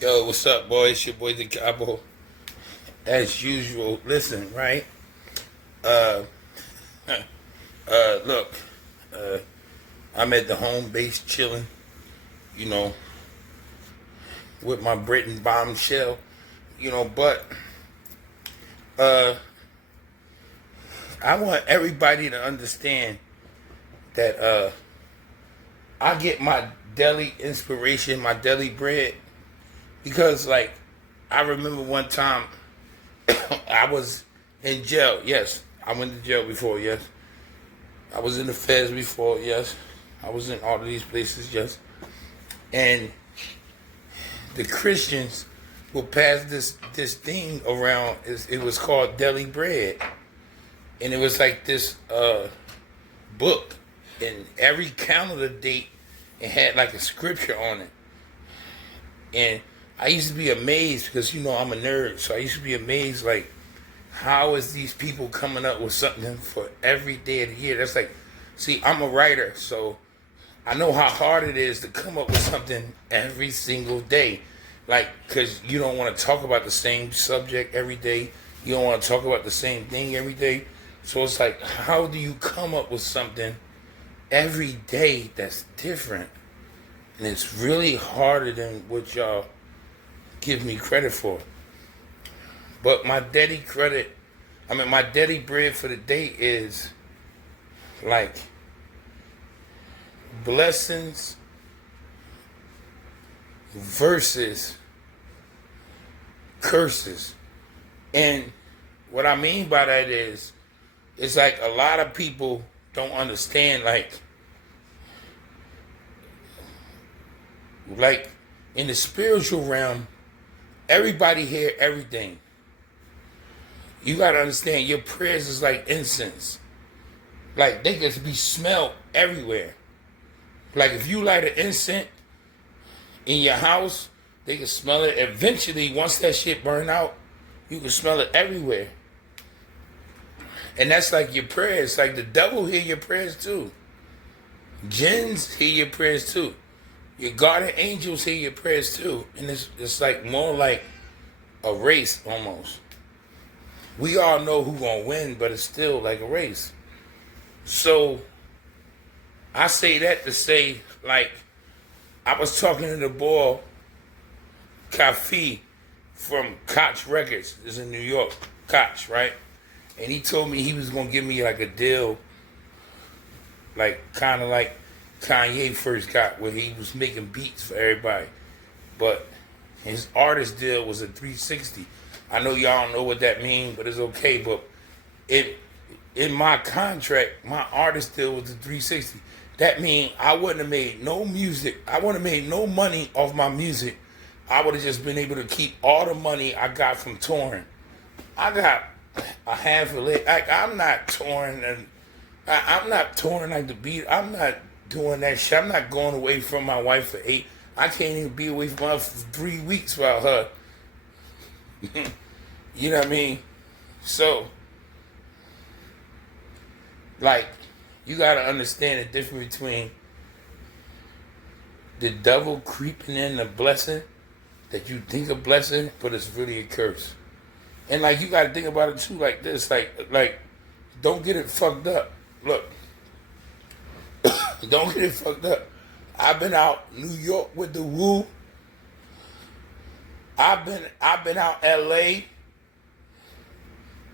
Yo, what's up, boy? It's your boy Decopbo. As usual, listen, right? Uh, look, uh, I'm at the home base chilling, you know, with my Britain bombshell, but uh, I want everybody to understand that I get my deli inspiration, my deli bread, because, like, I remember one time I was in jail. Yes, I went to jail before. Yes, I was in the feds before. Yes, I was in all of these places. Yes, and the Christians will pass this thing around. It was called deli bread, and it was like this book, and every calendar date it had like a scripture on it, and I used to be amazed because I'm a nerd, so I used to be amazed like how is these people coming up with something for every day of the year? That's like, see, I'm a writer, so I know how hard it is to come up with something every single day. Like, because you don't want to talk about the same subject every day. You don't want to talk about the same thing every day. So it's like, how do you come up with something every day that's different? And it's really harder than what y'all give me credit for. But my my daddy bread for the day is like blessings versus curses. And what I mean by that is, it's like a lot of people don't understand, like in the spiritual realm, everybody hear everything. You gotta understand your prayers is like incense. Like they can be smelled everywhere. Like if you light an incense in your house, they can smell it. Eventually, once that shit burn out, you can smell it everywhere. And that's like your prayers. Like the devil hear your prayers too. Jinns hear your prayers too. Your guardian angels hear your prayers too. And it's like more like a race almost. We all know who gonna win, but it's still like a race. So I say that to say, like, I was talking to the boy Kafi from Koch Records. It's in New York, Koch, right? And he told me he was gonna give me like a deal, like kind of like Kanye first got, where he was making beats for everybody, but his artist deal was a 360. I know y'all don't know what that means, but it's okay. But in my contract, my artist deal was a 360. That means I wouldn't have made no music. I wouldn't have made no money off my music. I would have just been able to keep all the money I got from touring. I got a half of it. I'm not touring, and I'm not touring like the beat. I'm not doing that shit. I'm not going away from my wife for 8. I can't even be away from her for 3 weeks without her. You know what I mean? So, like, you gotta understand the difference between the devil creeping in a blessing that you think a blessing, but it's really a curse. And like, you gotta think about it too, like this, like, don't get it fucked up. Look, don't get it fucked up. I've been out New York with the Woo. I've been out LA.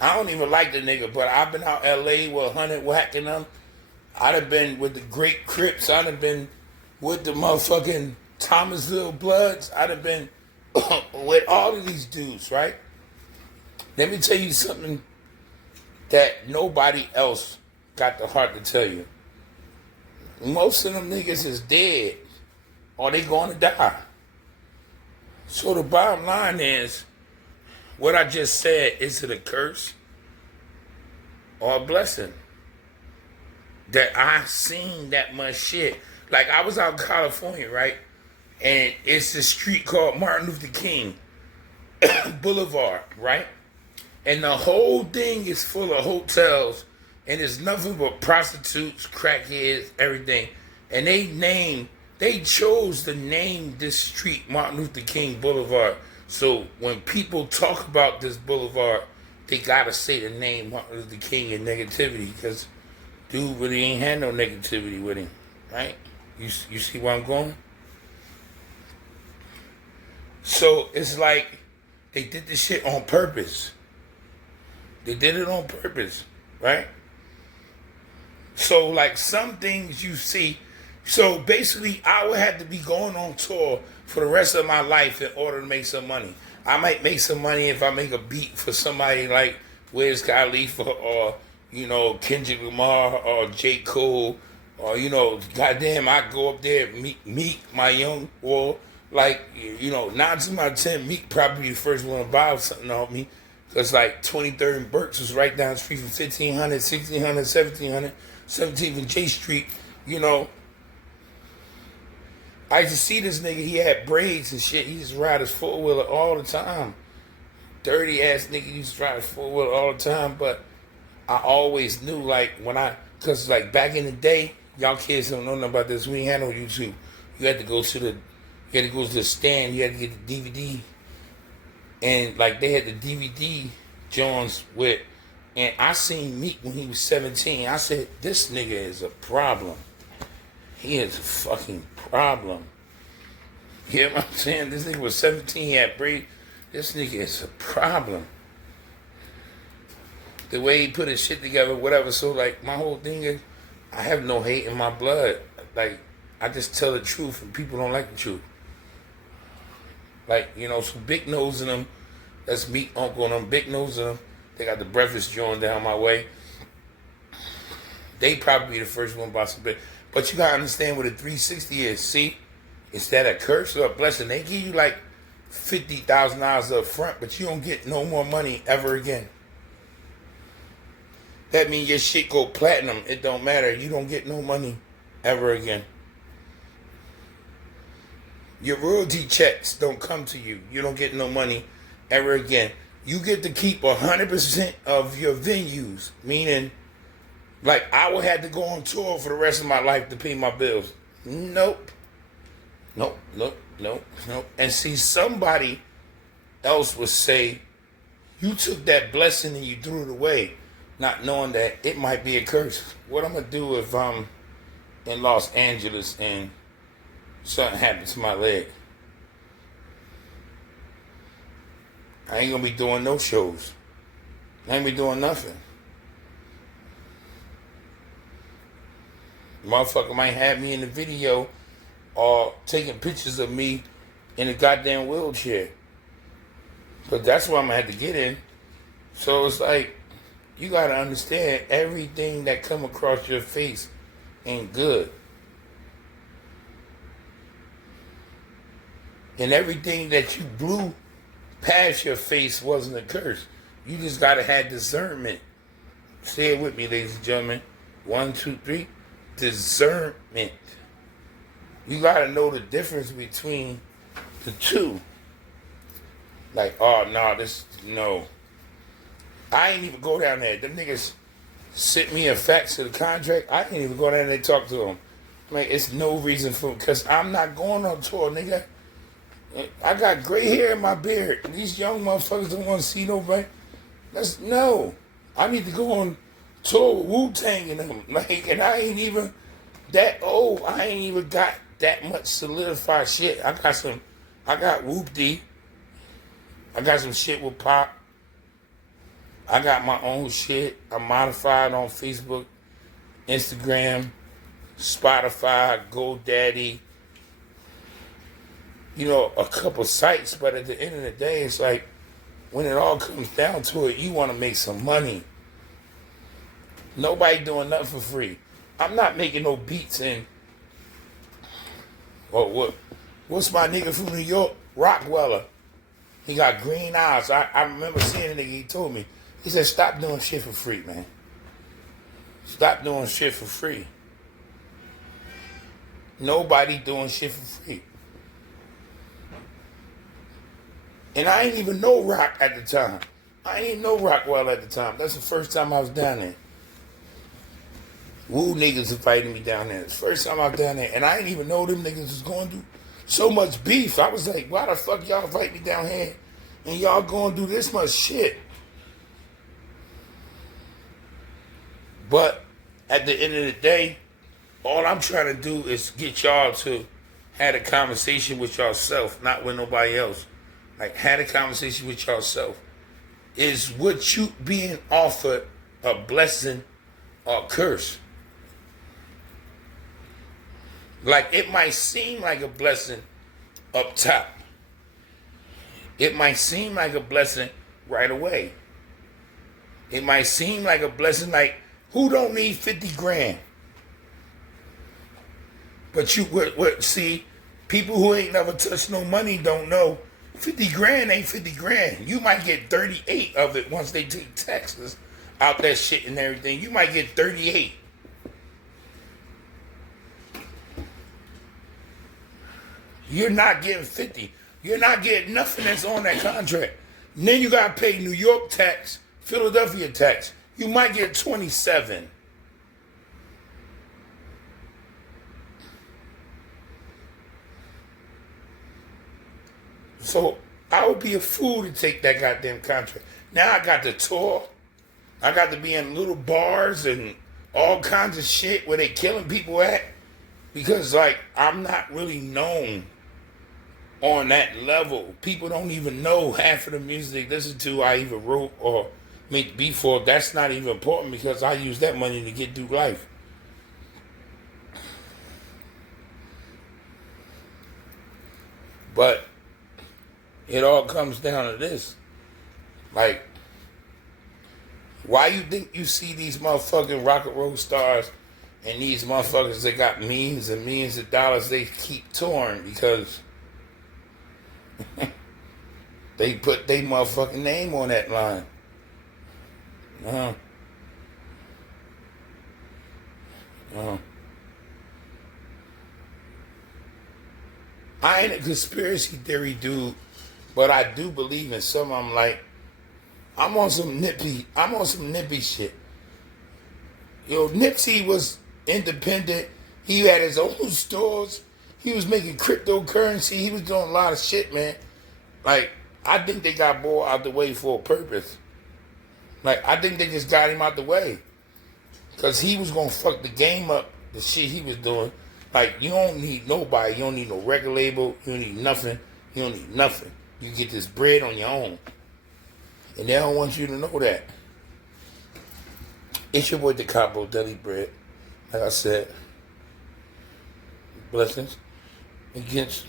I don't even like the nigga, but I've been out LA with 100 Wack and them. I'd have been with the Great Crips. I'd have been with the motherfucking Thomasville Bloods. I'd have been with all of these dudes, right? Let me tell you something that nobody else got the heart to tell you. Most of them niggas is dead or they going to die. So the bottom line is, what I just said, is it a curse or a blessing? That I seen that much shit. Like, I was out in California, right? And it's a street called Martin Luther King Boulevard, right? And the whole thing is full of hotels, and it's nothing but prostitutes, crackheads, everything. And they name They chose to name this street Martin Luther King Boulevard. So when people talk about this boulevard, they gotta say the name Martin Luther King and negativity, because dude really ain't had no negativity with him, right? You see where I'm going? So it's like they did this shit on purpose. They did it on purpose, right? So like some things you see, so basically I would have to be going on tour for the rest of my life in order to make some money. I might make some money if I make a beat for somebody like Wiz Khalifa or, you know, Kendrick Lamar or J. Cole, or, you know, goddamn, I go up there, Meek, my young, or like, you know, 9 to my 10, Meek probably the first one to buy something off me. Because like 23rd and Burks was right down the street from 1500, 1600, 1700, 17th and J Street, you know. I used to see this nigga, he had braids and shit. He used to ride his four-wheeler all the time. Dirty ass nigga used to ride his four-wheeler all the time. But I always knew, like, because like back in the day, y'all kids don't know nothing about this. We ain't had no YouTube. You had to go to the stand. You had to get the DVD. And like they had the DVD Jones with, and I seen Meek when he was 17. I said, this nigga is a problem. He is a fucking problem. You know what I'm saying? This nigga was 17, he had braid. This nigga is a problem. The way he put his shit together, whatever. So like my whole thing is, I have no hate in my blood. Like, I just tell the truth and people don't like the truth. Like, you know, so Big Nose and them, that's Meek, Uncle and them, Big Nose and them, they got the breakfast joint down my way. They probably be the first one about some bit. But you gotta understand what a 360 is. See, is that a curse or a blessing? They give you like $50,000 up front, but you don't get no more money ever again. That means your shit go platinum. It don't matter. You don't get no money ever again. Your royalty checks don't come to you. You don't get no money ever again. You get to keep 100% of your venues, meaning, like, I would have to go on tour for the rest of my life to pay my bills. Nope. Nope. And see, somebody else would say, you took that blessing and you threw it away, not knowing that it might be a curse. What I'm going to do if I'm in Los Angeles and something happens to my leg? I ain't going to be doing no shows. I ain't be doing nothing. Motherfucker might have me in the video or taking pictures of me in a goddamn wheelchair. But that's what I'm going to have to get in. So it's like, you got to understand, everything that come across your face ain't good. And everything that you blew past your face wasn't a curse. You just got to have discernment. Say it with me, ladies and gentlemen. 1, 2, 3. Discernment. You got to know the difference between the two. Like, oh, no. I ain't even go down there. Them niggas sent me a fax of the contract. I didn't even go down there and talk to them. Like, it's no reason for, because I'm not going on tour, nigga. I got gray hair in my beard. These young motherfuckers don't want to see nobody. No. I need to go on tour with Wu-Tang and them. Like, and I ain't even that old. I ain't even got that much solidified shit. I got Whoop-Dee. I got some shit with Pop. I got my own shit. I'm modified on Facebook, Instagram, Spotify, GoDaddy. You know, a couple sites, but at the end of the day, it's like, when it all comes down to it, you want to make some money. Nobody doing nothing for free. I'm not making no beats in, what's my nigga from New York? Rockweller. He got green eyes. I remember seeing a nigga, he told me, he said, stop doing shit for free, man. Stop doing shit for free. Nobody doing shit for free. And I ain't even know Rock at the time. I ain't know Rockwell at the time. That's the first time I was down there. Woo niggas invited me down there. It's the first time I was down there, and I didn't even know them niggas was going through so much beef. I was like, why the fuck y'all invite me down here and y'all going through this much shit? But at the end of the day, all I'm trying to do is get y'all to have a conversation with yourself, not with nobody else. Like, had a conversation with yourself. Is what you being offered a blessing or a curse? Like, it might seem like a blessing up top. It might seem like a blessing right away. It might seem like a blessing, like, who don't need 50 grand? But see, people who ain't never touched no money don't know 50 grand ain't 50 grand. You might get 38 of it once they take taxes out that shit and everything. You might get 38. You're not getting 50. You're not getting nothing that's on that contract. And then you got to pay New York tax, Philadelphia tax. You might get 27. So I would be a fool to take that goddamn contract. Now I got the tour. I got to be in little bars and all kinds of shit where they killing people at. Because, like, I'm not really known on that level. People don't even know half of the music they listen to I even wrote or make beat for. That's not even important because I use that money to get through life. But it all comes down to this. Like, why you think you see these motherfucking rock and roll stars and these motherfuckers that got millions and millions of dollars, they keep touring? Because they put their motherfucking name on that line. I ain't a conspiracy theory dude, but I do believe in some of them. Like, I'm on some nippy shit. Yo, Nipsey was independent. He had his own stores. He was making cryptocurrency. He was doing a lot of shit, man. Like, I think they got Boy out the way for a purpose. Like, I think they just got him out the way. Because he was going to fuck the game up, the shit he was doing. Like, you don't need nobody. You don't need no record label. You don't need nothing. You don't need nothing. You get this bread on your own. And they don't want you to know that. It's your boy Decopbo, Deli Bread. Like I said, blessings against,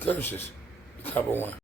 curses. Decopbo 1.